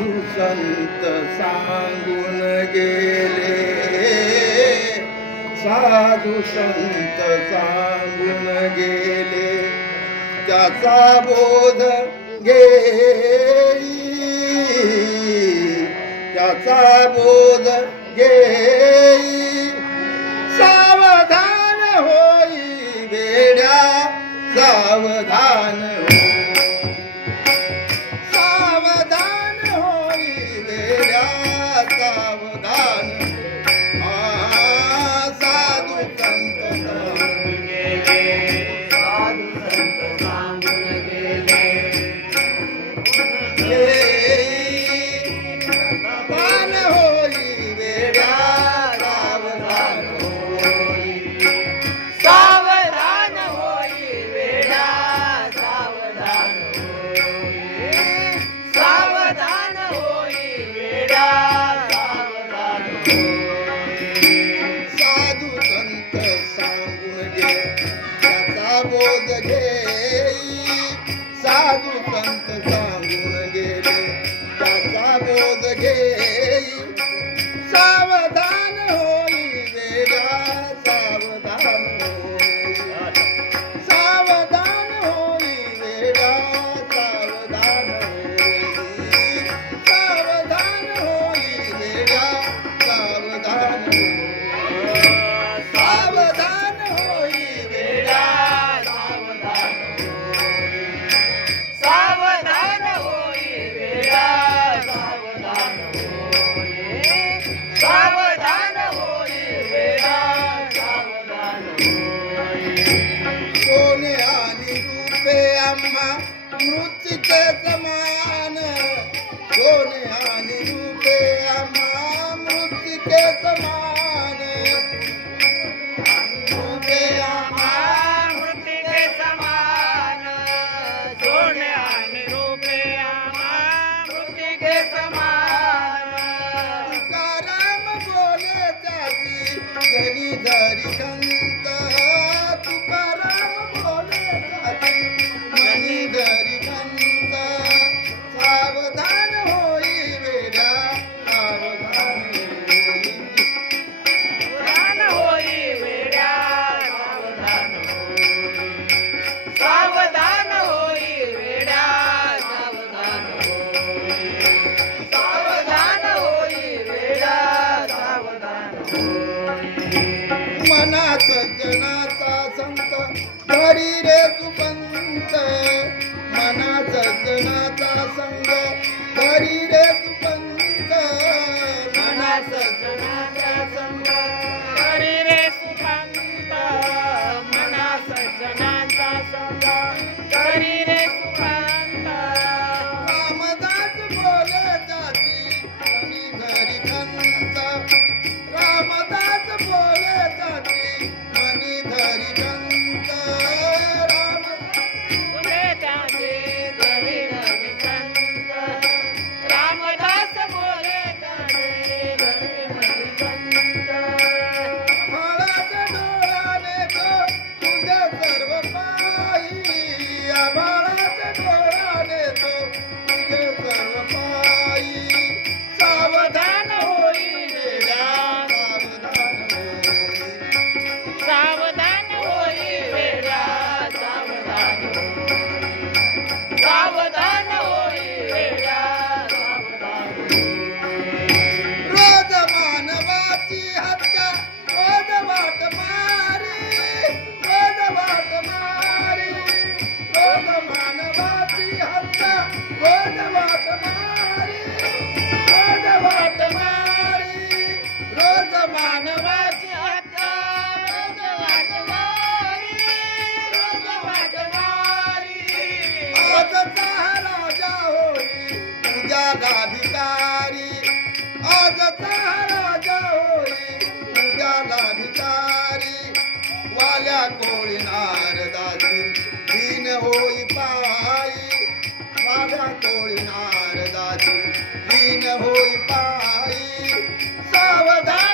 साधू संत सांगून गेले, साधू संत सांगून गेले, त्याचा बोध घेई, त्याचा बोध घेई, सावधान होई वेड्या, सावधान होई, सावधान होई वेड्या, सावधान. साधू संत सांगून गेले, साधू संत सांगून गेले, सावधान होई वेड्या, सावधान होई, सावधान होई वेडा, सावधान होई, सावधान होई वेडा, सावधान होई. साधू संत सांगून गे, त्याचा बोध घेई, साधू संत सांगून गेले, त्याचा बोध घेई, सावधान होई वेड्या, सावधान होई, सावधान होई वेड्या, सावधान होई, सावधान होई वेड्या, सावधान होई, सावधान होई वेड्या, सावधान होई, सावधान होई वेडा, सावधान होई, सावधान होई वेडा, सावधान होई. सोने आणि रूपे आम्हा मृत्यूचे समान, सोने आणि रूपे आम्हा मृत्यूचे समान, रूपे आम्हा मृत्तिके समान, सोने आणि रूपे आम्हा मृत्तिके समान. तुकाराम बोले त्याची धनी धरी खंत, तुकाराम बोले त्याची मनी धरी खंत, सावधान होई वेड्या, सावधान होई, सावधान होई वेड्या, सावधान होई, सावधान होई वेड्या, सावधान होई, सावधान होई वेड्या, सावधान होई. मनात जनाचा संत धरी रे सुपंत, मनात जनाचा संग धरी रे सुपंत, मनात सज्जनाचा संग हरी रे सुखांत, मना सज्जनाचा संग हरी रे सुखांत. रामदास बोले जाती मनी धरी खंत, रामदास बोले जाती मनी धरी खंत, राम बोले त्याचे घरी घरी खंत, रामदास बोले त्याचे घरी घरी खंत. आभाळाच्या डोळ्याने तो तुझे सर्व पाही, आभाळाच्या डोळ्याने तो तुझे सर्व पाही, सावधान होई वेड्या, सावधान होई, सावधान होई वेड्या, सावधान होई, सावधान होई वेड्या, सावधान होई. रोज मानवाची हत्या, रोज वाट मारी, रोज वाट मारी, रोज मानवाची हत्या, रोज वाट मारी, रोज वाट मारी, रोज मानवाची हत्या, रोज वाट मारी, रोज वाट मारी, आजचा राजा होई उद्याला भिकारी, आजचा राजा होई उद्याला भिकारी, वाल्या कोळी नारदाची दीन होई पायी, वाल्या कोळी नारदाची दीन होई पायी, सावधान